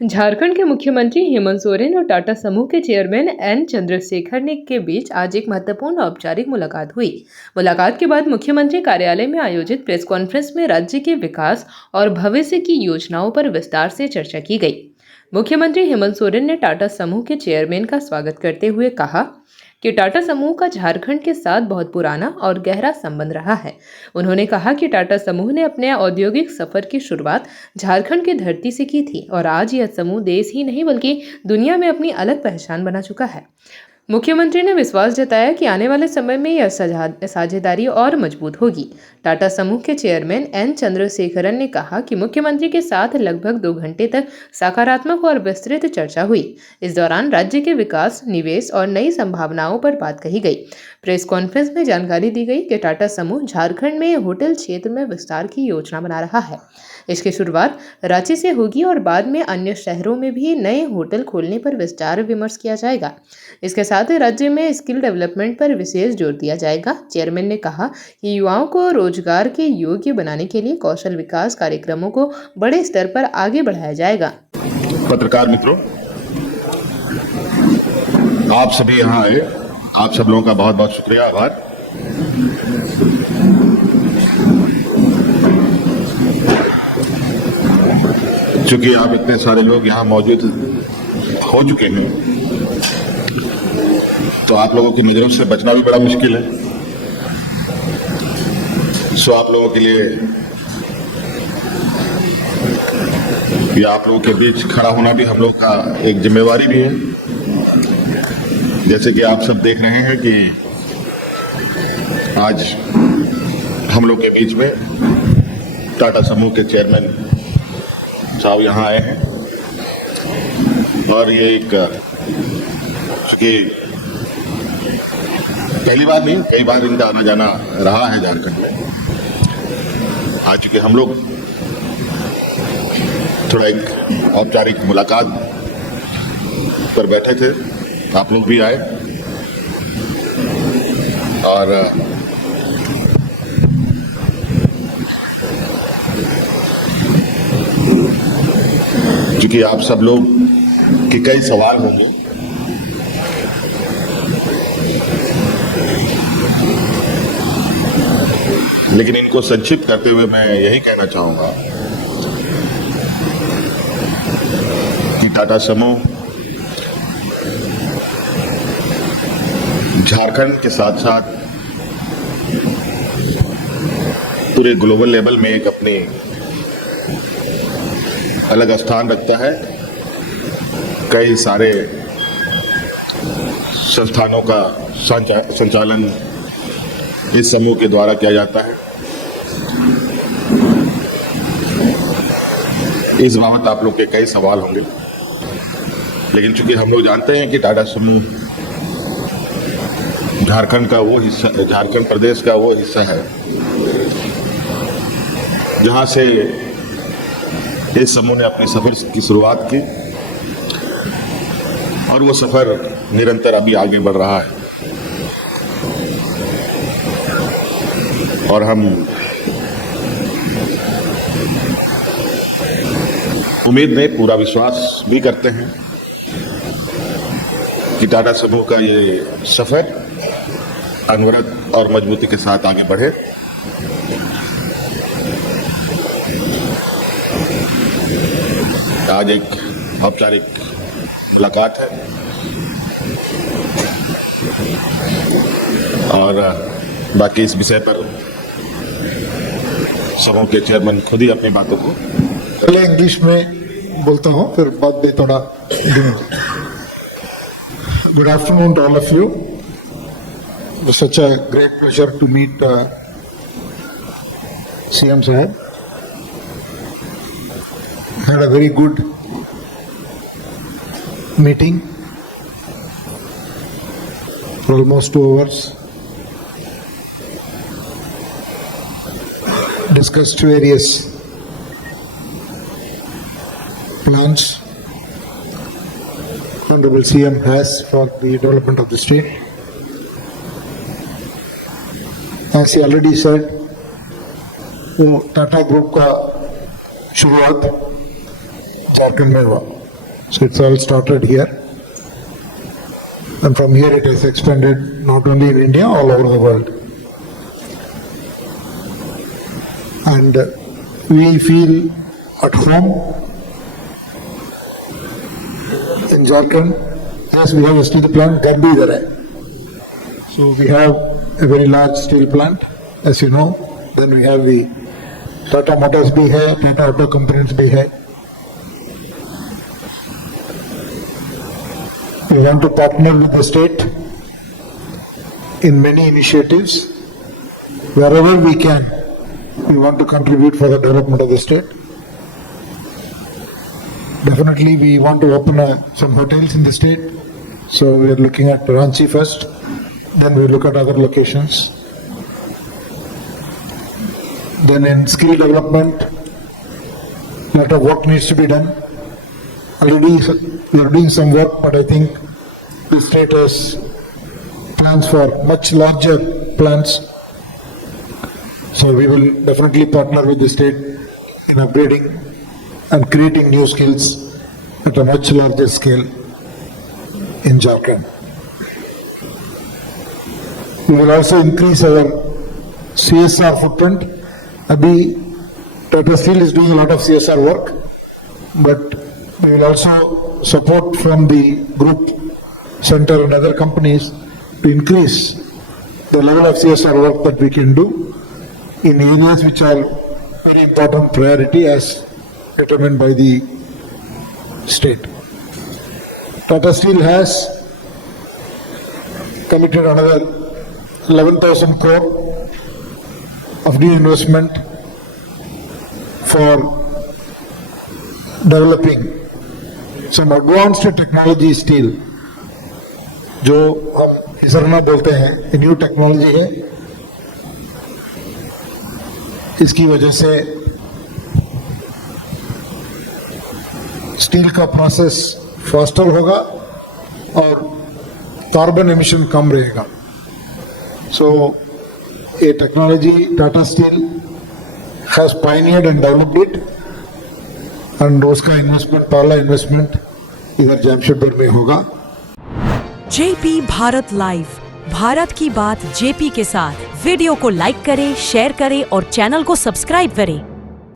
झारखंड के मुख्यमंत्री हेमंत सोरेन और टाटा समूह के चेयरमैन एन चंद्रशेखर ने के बीच आज एक महत्वपूर्ण औपचारिक मुलाकात हुई। मुलाकात के बाद मुख्यमंत्री कार्यालय में आयोजित प्रेस कॉन्फ्रेंस में राज्य के विकास और भविष्य की योजनाओं पर विस्तार से चर्चा की गई। मुख्यमंत्री हेमंत सोरेन ने टाटा समूह के चेयरमैन का स्वागत करते हुए कहा कि टाटा समूह का झारखंड के साथ बहुत पुराना और गहरा संबंध रहा है। उन्होंने कहा कि टाटा समूह ने अपने औद्योगिक सफर की शुरुआत झारखंड की धरती से की थी और आज यह समूह देश ही नहीं बल्कि दुनिया में अपनी अलग पहचान बना चुका है। मुख्यमंत्री ने विश्वास जताया कि आने वाले समय में यह साझेदारी और मजबूत होगी। टाटा समूह के चेयरमैन एन चंद्रशेखरन ने कहा कि मुख्यमंत्री के साथ लगभग 2 घंटे तक सकारात्मक और विस्तृत चर्चा हुई। इस दौरान राज्य के विकास, निवेश और नई संभावनाओं पर बात कही गई। प्रेस कॉन्फ्रेंस में जानकारी दी गई कि टाटा समूह झारखंड में होटल क्षेत्र में विस्तार की योजना बना रहा है। इसकी शुरुआत रांची से होगी और बाद में अन्य शहरों में भी नए होटल खोलने पर विस्तार विमर्श किया जाएगा। इसके साथ ही राज्य में स्किल डेवलपमेंट पर विशेष जोर दिया जाएगा। चेयरमैन ने कहा कि युवाओं को रोजगार के योग्य बनाने के लिए कौशल विकास कार्यक्रमों को बड़े स्तर पर आगे बढ़ाया जाएगा। पत्रकार मित्रों, आप सभी यहाँ आए, आप सब लोगों का बहुत बहुत शुक्रिया, आभार। चूंकि आप इतने सारे लोग यहाँ मौजूद हो चुके हैं, तो आप लोगों की नजरों से बचना भी बड़ा मुश्किल है। सो आप लोगों के लिए या आप लोगों के बीच खड़ा होना भी हम लोग का एक जिम्मेवारी भी है। जैसे कि आप सब देख रहे हैं कि आज हम लोग के बीच में टाटा समूह के चेयरमैन साहब यहाँ आए हैं और ये एक चूंकि पहली बार नहीं, कई बार इनका आना जाना रहा है झारखंड में। आज चूंकि हम लोग थोड़ा एक औपचारिक मुलाकात पर बैठे थे, आप लोग भी आए और चूंकि आप सब लोग के कई सवाल होंगे, लेकिन इनको संक्षिप्त करते हुए मैं यही कहना चाहूंगा कि टाटा समूह झारखंड के साथ साथ पूरे ग्लोबल लेवल में एक अपनी अलग स्थान रखता है। कई सारे संस्थानों का संचालन इस समूह के द्वारा किया जाता है। इस बाबत आप लोग के कई सवाल होंगे, लेकिन चूंकि हम लोग जानते हैं कि टाटा समूह झारखंड का वो हिस्सा, झारखंड प्रदेश का वो हिस्सा है जहां से इस समूह ने अपने सफर की शुरुआत की और वो सफर निरंतर अभी आगे बढ़ रहा है। और हम उम्मीद नहीं, पूरा विश्वास भी करते हैं कि टाटा समूह का ये सफर अनवरत और मजबूती के साथ आगे बढ़े। आज एक औपचारिक मुलाकात है और बाकी इस विषय पर समूह के चेयरमैन खुद ही अपनी बातों को पहले इंग्लिश में बोलता हूँ, फिर बाद में थोड़ा good afternoon to all of you. Such a great pleasure to meet CM साहब। Had a very good meeting for almost 2 hours. Discussed various plans Honorable CM has for the development of the state. As he already said, वो Tata group का शुरुआत झारखंड में हुआ। So it's all started here. And from here it has extended not only in India, all over the world. And we feel at home in Jharkhand. Yes, we have a steel plant, that bhi idhar hai. So we have a very large steel plant, as you know. Then we have the Tata Motors bhi hai, Tata Auto Components bhi hai. We want to partner with the state in many initiatives. Wherever we can, we want to contribute for the development of the state. Definitely, we want to open some hotels in the state. So we are looking at Ranchi first, then we look at other locations. Then in skill development, a lot of work needs to be done. Already we are doing some work, but I think the state has plans for much larger plans. So we will definitely partner with the state in upgrading and creating new skills at a much larger scale in Jharkhand. We will also increase our CSR footprint. Abhi, Tata Steel is doing a lot of CSR work, but we will also support from the group center and other companies to increase the level of CSR work that we can do in areas which are very important priority as determined by the state. Tata Steel has committed another 11,000 crore of new investment for developing some advanced technology steel, जो हम इसरना बोलते हैं, ये new technology है. इसकी वजह से steel का प्रोसेस फास्टर होगा और कार्बन एमिशन कम रहेगा. सो ये technology Tata steel has pioneered and developed it, and उसका इन्वेस्टमेंट, पहला इन्वेस्टमेंट इधर जमशेदपुर में होगा. जेपी भारत लाइव, भारत की बात जेपी के साथ. वीडियो को लाइक करें, शेयर करें और चैनल को सब्सक्राइब करें.